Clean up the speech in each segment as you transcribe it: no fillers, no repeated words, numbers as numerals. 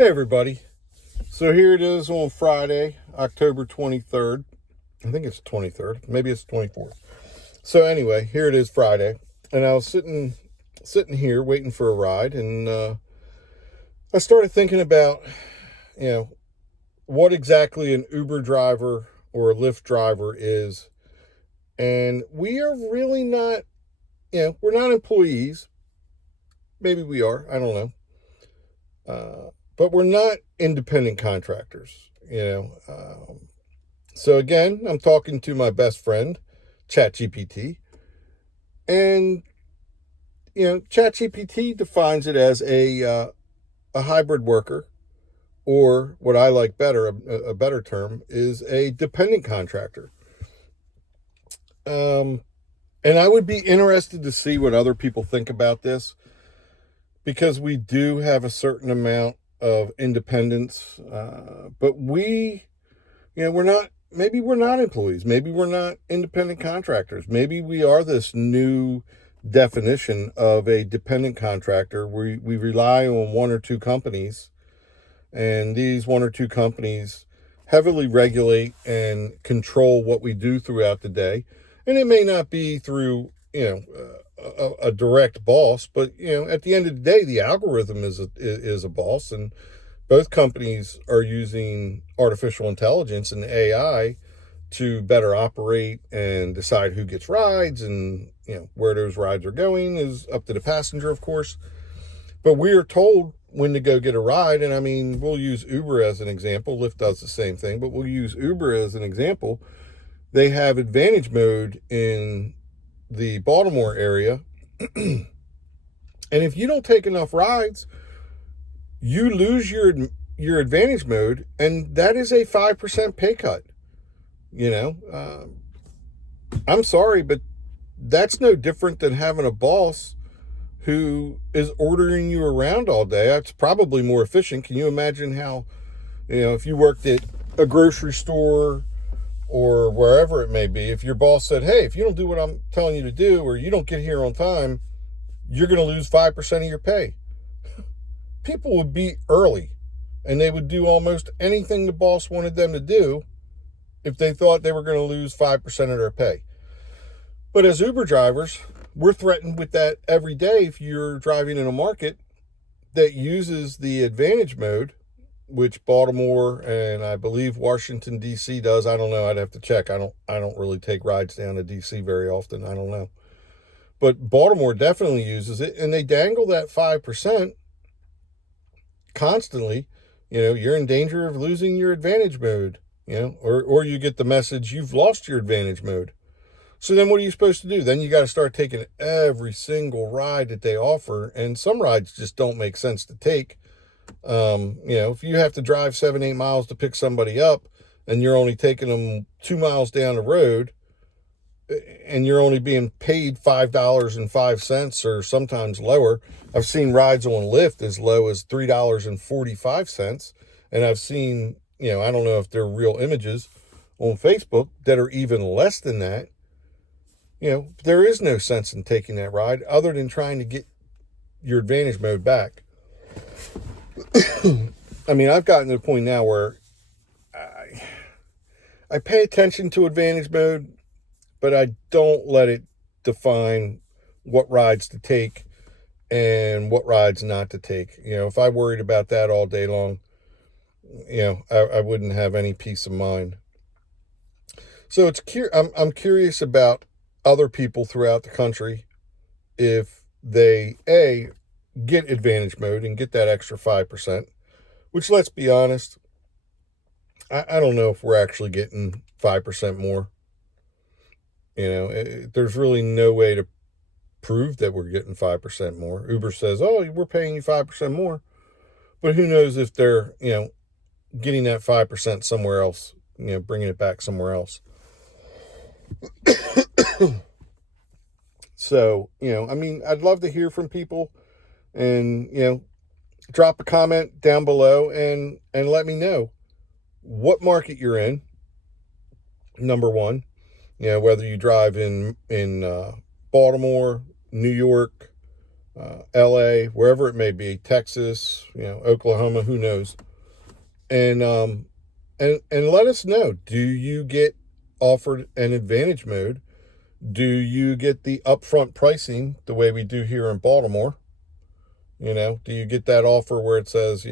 Hey everybody. So here it is on Friday, October 23rd. I think it's 23rd. Maybe it's 24th. So anyway, here it is Friday. And I was sitting here waiting for a ride, and I started thinking about, what exactly an Uber driver or a Lyft driver is. And we are really not, we're not employees. Maybe we are. I don't know. But we're not independent contractors, So again, I'm talking to my best friend, ChatGPT, and ChatGPT defines it as a hybrid worker, or what I like better, a better term, is a dependent contractor. And I would be interested to see what other people think about this, because we do have a certain amount of independence, but we're not, maybe we're not employees. Maybe we're not independent contractors. Maybe we are this new definition of a dependent contractor. We rely on one or two companies, and these one or two companies heavily regulate and control what we do throughout the day. And it may not be through, a direct boss, but at the end of the day, the algorithm is a boss, and both companies are using artificial intelligence and AI to better operate and decide who gets rides, and where those rides are going is up to the passenger, of course. But we are told when to go get a ride, and I mean, we'll use Uber as an example. Lyft does the same thing, but we'll use Uber as an example. They have advantage mode in the Baltimore area. And if you don't take enough rides, you lose your advantage mode, and that is a 5% pay cut. I'm sorry, but that's no different than having a boss who is ordering you around all day. That's probably more efficient. Can you imagine how, if you worked at a grocery store or wherever it may be, if your boss said, hey, if you don't do what I'm telling you to do, or you don't get here on time, you're going to lose 5% of your pay. People would be early, and they would do almost anything the boss wanted them to do if they thought they were going to lose 5% of their pay. But as Uber drivers, we're threatened with that every day. If you're driving in a market that uses the advantage mode, which Baltimore and I believe Washington, D.C. does. I don't know. I'd have to check. I don't really take rides down to D.C. very often. I don't know. But Baltimore definitely uses it, and they dangle that 5% constantly. You're in danger of losing your advantage mode, or you get the message you've lost your advantage mode. So then what are you supposed to do? Then you got to start taking every single ride that they offer, and some rides just don't make sense to take. If you have to drive 7-8 miles to pick somebody up, and you're only taking them 2 miles down the road, and you're only being paid $5.05 or sometimes lower. I've seen rides on Lyft as low as $3.45. And I've seen, I don't know if they're real images on Facebook that are even less than that. There is no sense in taking that ride other than trying to get your advantage mode back. I mean, I've gotten to the point now where I pay attention to advantage mode, but I don't let it define what rides to take and what rides not to take. If I worried about that all day long, I wouldn't have any peace of mind. So I'm curious about other people throughout the country, if they get advantage mode and get that extra 5%, which, let's be honest, I don't know if we're actually getting 5% more. There's really no way to prove that we're getting 5% more. Uber says, oh, we're paying you 5% more. But who knows if they're, getting that 5% somewhere else, bringing it back somewhere else. So, I'd love to hear from people, and, drop a comment down below and let me know what market you're in. Number one, whether you drive in Baltimore, New York, LA, wherever it may be, Texas, Oklahoma, who knows. And and let us know, do you get offered an advantage mode? Do you get the upfront pricing the way we do here in Baltimore? Do you get that offer where it says,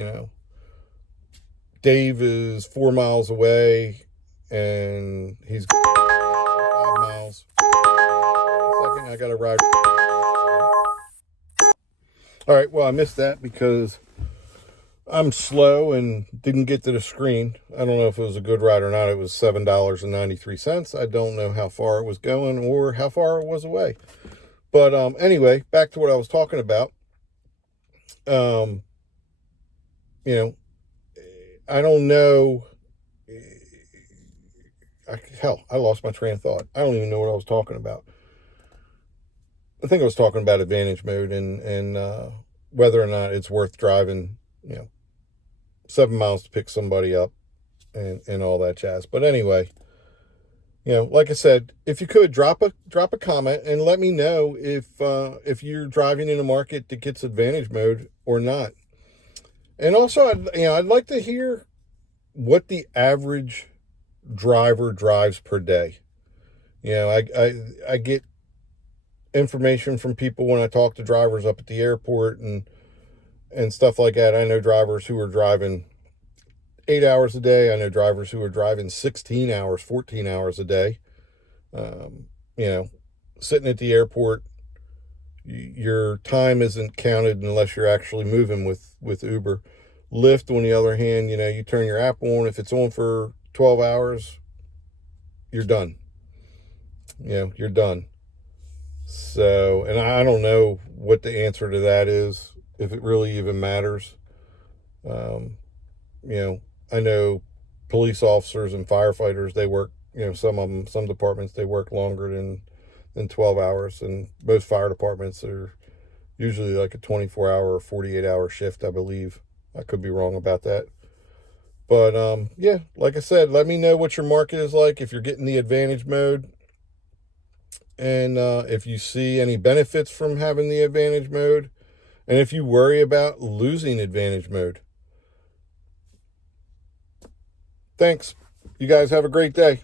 Dave is 4 miles away and he's 5 miles. Second, I got to ride. All right, well, I missed that because I'm slow and didn't get to the screen. I don't know if it was a good ride or not. It was $7.93. I don't know how far it was going or how far it was away. But anyway, back to what I was talking about. I don't know. I lost my train of thought. I don't even know what I was talking about. I think I was talking about advantage mode and whether or not it's worth driving, 7 miles to pick somebody up and all that jazz. But anyway, like I said, if you could drop a comment and let me know if you're driving in a market that gets advantage mode or not. And also, I'd like to hear what the average driver drives per day. I get information from people when I talk to drivers up at the airport and stuff like that. I know drivers who are driving 8 hours a day. I know drivers who are driving 16 hours, 14 hours a day. Sitting at the airport, your time isn't counted unless you're actually moving with Uber. Lyft, on the other hand, you turn your app on. If it's on for 12 hours, you're done. You're done. So, and I don't know what the answer to that is, if it really even matters. I know police officers and firefighters, they work, some departments, they work longer than 12 hours. And most fire departments are usually like a 24-hour or 48-hour shift, I believe. I could be wrong about that. But, like I said, let me know what your market is like, if you're getting the advantage mode. And if you see any benefits from having the advantage mode. And if you worry about losing advantage mode. Thanks. You guys have a great day.